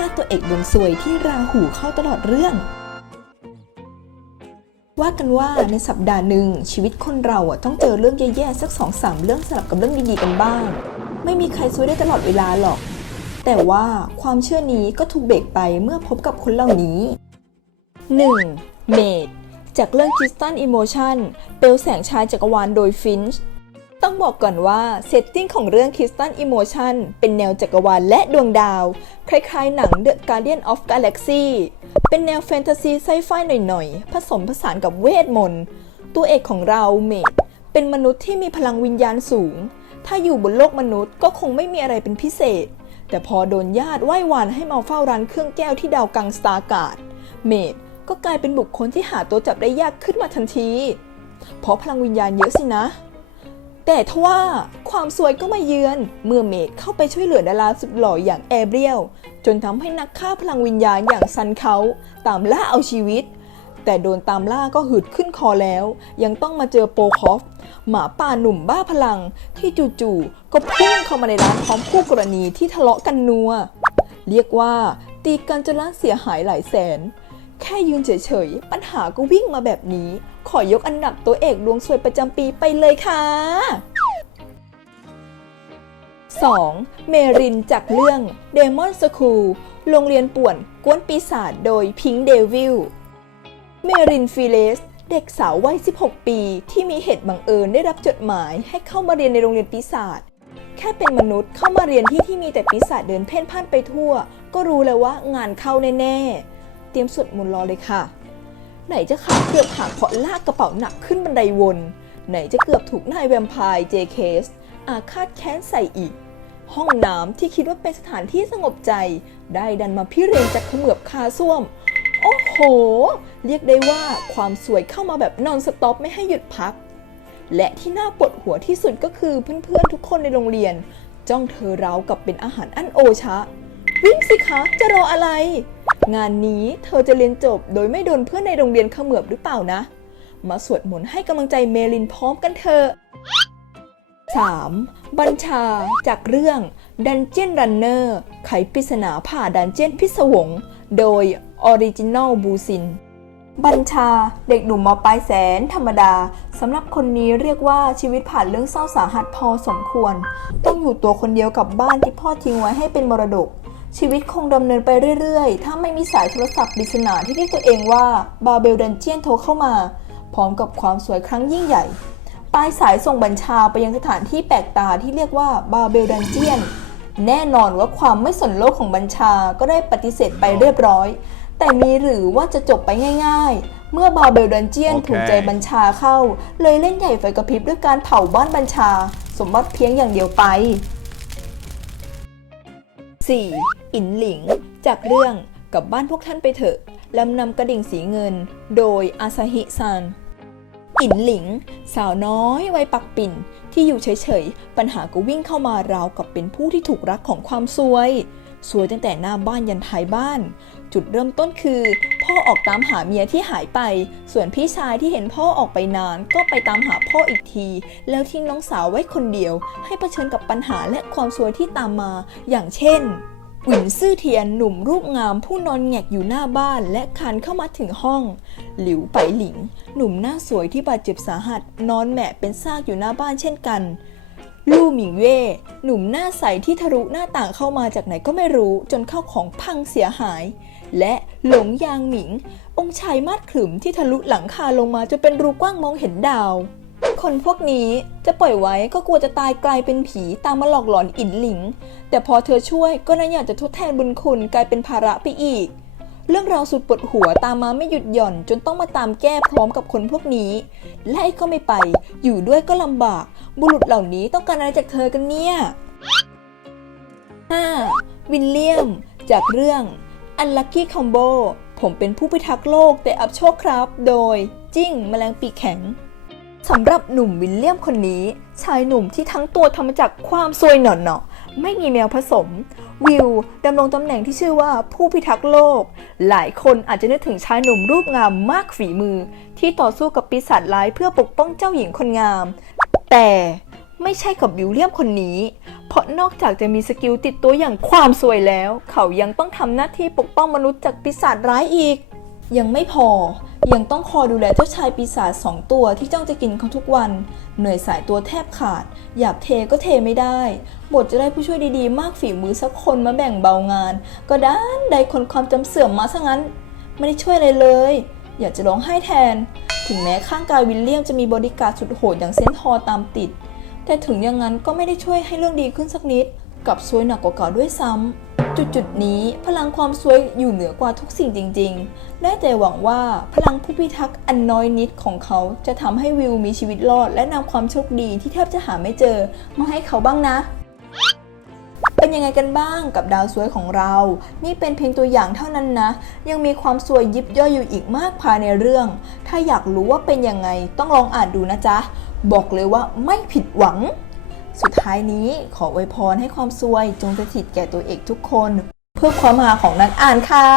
ฆ่าตัวเอกดวงซวยที่ราหูเข้าตลอดเรื่อง ว่ากันว่าในสัปดาห์หนึ่งชีวิตคนเราอะต้องเจอเรื่องแย่ๆสักสองสามเรื่องสลับกับเรื่องดีๆกันบ้าง ไม่มีใครซวยได้ตลอดเวลาหรอก แต่ว่าความเชื่อนี้ก็ถูกเบรกไปเมื่อพบกับคนเหล่านี้ 1. เมดจากเรื่อง Crystal Emotion เปลวแสงชายจักรวาลโดยฟินช์ ต้องบอกก่อนว่าเซตติ้งของเรื่อง Crystal Emotion เป็นแนวจักรวาลและดวงดาว คล้ายๆ หนัง The Guardian of Galaxy เป็นแนวแฟนตาซีไซไฟหน่อยๆ ผสมผสานกับเวทมนต์ ตัวเอกของเราเมดเป็นมนุษย์ที่มีพลังวิญญาณสูง ถ้าอยู่บนโลกมนุษย์ก็คงไม่มีอะไรเป็นพิเศษ แต่พอโดนญาติไหว้วานให้มาเฝ้าร้านเครื่องแก้วที่ดาวกังสตาร์การ์ดเมดก็กลายเป็นบุคคลที่หาตัวจับได้ยากขึ้นมาทันที เพราะพลังวิญญาณเยอะสินะ แต่ทว่าความสวยก็มาเยือน เมื่อเมดเข้าไปช่วยเหลือดาราสุดหล่ออย่างแอเบรียล จนทำให้นักฆ่าพลังวิญญาณอย่างซันเขา ตามล่าเอาชีวิต แต่โดนตามล่าก็หืดขึ้นคอแล้ว ยังต้องมาเจอโปคอฟ หมาป่าหนุ่มบ้าพลัง ที่จู่ๆก็พุ่งเข้ามาในร้านพร้อมคู่กรณีที่ทะเลาะกันนัว เรียกว่าตีกันจนร้านเสียหายหลายแสน ค่ยืนเฉยๆ ปัญหาก็วิ่งมาแบบนี้ ขอยกอันดับตัวเอกดวงสวยประจำปีไปเลยค่ะ 2. เมรินจากเรื่อง Demon School โรงเรียนป่วนกวนปีศาจโดยพิงเดวิล เมรินฟิเลส เด็กสาววัย 16 ปี ที่มีเหตุบังเอิญได้รับจดหมายให้เข้ามาเรียนในโรงเรียนปีศาจแค่เป็นมนุษย์เข้ามาเรียนที่ที่มีแต่ปีศาจเดินเพ่นพ่านไปทั่ว ก็รู้แล้วว่างานเข้าแน่ๆ เตรียมสวดมนต์รอเลยค่ะ ไหนจะขาเกือบหางเพราะลากกระเป๋าหนักขึ้นบันไดวน ไหนจะเกือบถูกนายแวมไพร์เจเคสอาฆาตแค้นใส่อีก ห้องน้ำที่คิดว่าเป็นสถานที่สงบใจ ได้ดันมาพี่เรนจากเขมือบคาส้วม โอ้โห เรียกได้ว่าความสวยเข้ามาแบบนอนสต็อปไม่ให้หยุดพัก และที่น่าปวดหัวที่สุดก็คือเพื่อนๆทุกคนในโรงเรียน จ้องเธอราวกับเป็นอาหารอันโอชะ วิ่งสิคะจะรออะไร งานนี้เธอจะเรียนจบโดยไม่โดนเพื่อนในโรงเรียนเขมือบหรือเปล่านะ มาสวดมนต์ให้กำลังใจเมลินพร้อมกันเถอะ 3. บัญชาจากเรื่อง Dungeon Runner ไขปริศนาผ่าดันเจียนพิศวง โดย Original b u s i n บัญชาเด็กหนุ่มมปลายแสนธรรมดาสำหรับคนนี้เรียกว่าชีวิตผ่านเรื่องเศร้าสาหัสพอสมควร ต้องอยู่ตัวคนเดียวกับบ้านที่พ่อทิ้งไว้ให้เป็นมรดก ชีวิตคงดำเนินไปเรื่อยๆ ถ้าไม่มีสายโทรศัพท์ปริศนาที่เรียกตัวเองว่าบาเบลดันเจียนโทรเข้ามา พร้อมกับความสวยครั้งยิ่งใหญ่ ปลายสายส่งบัญชาไปยังสถานที่แปลกตาที่เรียกว่าบาเบลดันเจียน แน่นอนว่าความไม่สนโลกของบัญชาก็ได้ปฏิเสธไปเรียบร้อย แต่มีหรือว่าจะจบไปง่ายๆ เมื่อบาเบลดันเจียนโอเคถูกใจบัญชาเข้า เลยเล่นใหญ่ไฟกระพริบด้วยการเผาบ้านบัญชา สมบัติเพียงอย่างเดียวไป 4. อินหลิง จากเรื่องกลับบ้านพวกท่านไปเถอะลำนำกระดิ่งสีเงิน โดยอาซาฮิซัน อินหลิง สาวน้อยวัยปักปิ่น ที่อยู่เฉยๆ ปัญหาก็วิ่งเข้ามาราวกับเป็นผู้ที่ถูกรักของความซวยซวยตั้งแต่หน้าบ้านยันท้ายบ้าน จุดเริ่มต้นคือ พ่อออกตามหาเมียที่หายไป ส่วนพี่ชายที่เห็นพ่อออกไปนาน ก็ไปตามหาพ่ออีกที แล้วทิ้งน้องสาวไว้คนเดียว ให้เผชิญกับปัญหาและความซวยที่ตามมา อย่างเช่น หวินซื่อเทียนหนุ่มรูปงามผู้นอนแงกอยู่หน้าบ้านและคานเข้ามาถึงห้อง หลิวไปหลิง หนุ่มหน้าสวยที่บาดเจ็บสาหัส นอนแหมะเป็นซากอยู่หน้าบ้านเช่นกัน ลู่หมิงเว่หนุ่มหน้าใสที่ทะลุหน้าต่างเข้ามาจากไหนก็ไม่รู้จนเข้าของพังเสียหาย และหลงยางหมิง องค์ชายมาดขรึมที่ทะลุหลังคาลงมาจนเป็นรูกว้างมองเห็นดาว คนพวกนี้จะปล่อยไว้ก็กลัวจะตายกลายเป็นผีตามมาหลอกหลอนอินหลิง แต่พอเธอช่วยก็น่าอยากจะทดแทนบุญคุณกลายเป็นภาระไปอีก เรื่องราวสุดปวดหัวตามมาไม่หยุดหย่อน จนต้องมาตามแก้พร้อมกับคนพวกนี้ ไล่ก็ไม่ไป อยู่ด้วยก็ลำบาก บุรุษเหล่านี้ต้องการอะไรจากเธอกันเนี่ย 5. วินเลียม จากเรื่อง Unlucky Combo ผมเป็นผู้พิทักษ์โลกแต่อับโชคครับ โดยจิ้งแมลงปีกแข็ง สำหรับหนุ่มวิลเลียมคนนี้ ชายหนุ่มที่ทั้งตัวทำมาจากความซวยหน่อๆไม่มีแมวผสม วิวดำรงตำแหน่งที่ชื่อว่าผู้พิทักษ์โลก หลายคนอาจจะนึกถึงชายหนุ่มรูปงามมากฝีมือ ที่ต่อสู้กับปีศาจร้ายเพื่อปกป้องเจ้าหญิงคนงาม แต่ไม่ใช่กับวิลเลียมคนนี้ เพราะนอกจากจะมีสกิลติดตัวอย่างความสวยแล้ว เขายังต้องทำหน้าที่ปกป้องมนุษย์จากปีศาจร้ายอีก ยังไม่พอ ยังต้องคอยดูแลเจ้าชายปีศาจสองตัวที่จ้องจะกินเขาทุกวัน เหนื่อยสายตัวแทบขาด อยากเทก็เทไม่ได้ บทจะได้ผู้ช่วยดีๆ มากฝีมือสักคนมาแบ่งเบางาน ก็ด้านได้คนความจำเสื่อมมาซะงั้น ไม่ได้ช่วยอะไรเลย อยากจะร้องไห้แทน ถึงแม้ข้างกายวิลเลียมจะมีบริการสุดโหดอย่างเซนทอตามติด แต่ถึงอย่างนั้นก็ไม่ได้ช่วยให้เรื่องดีขึ้นสักนิด กลับซวยหนักกว่าเก่าด้วยซ้ำ จุดจุดๆนี้พลังความซวยอยู่เหนือกว่าทุกสิ่งจริงๆ ได้แต่หวังว่าพลังผู้พิทักษ์อันน้อยนิดของเขาจะทำให้วิวมีชีวิตรอด และนำความโชคดีที่แทบจะหาไม่เจอ มาให้เขาบ้างนะ เป็นยังไงกันบ้างกับดาวสวยของเรา นี่เป็นเพียงตัวอย่างเท่านั้นนะ ยังมีความสวยยิบย่อยอยู่อีกมากภายในเรื่อง ถ้าอยากรู้ว่าเป็นยังไงต้องลองอ่านดูนะจ๊ะ บอกเลยว่าไม่ผิดหวัง สุดท้ายนี้ขออวยพรให้ความสวยจงสถิตแก่ตัวเอกทุกคน เพื่อความหาของนักอ่านค่ะ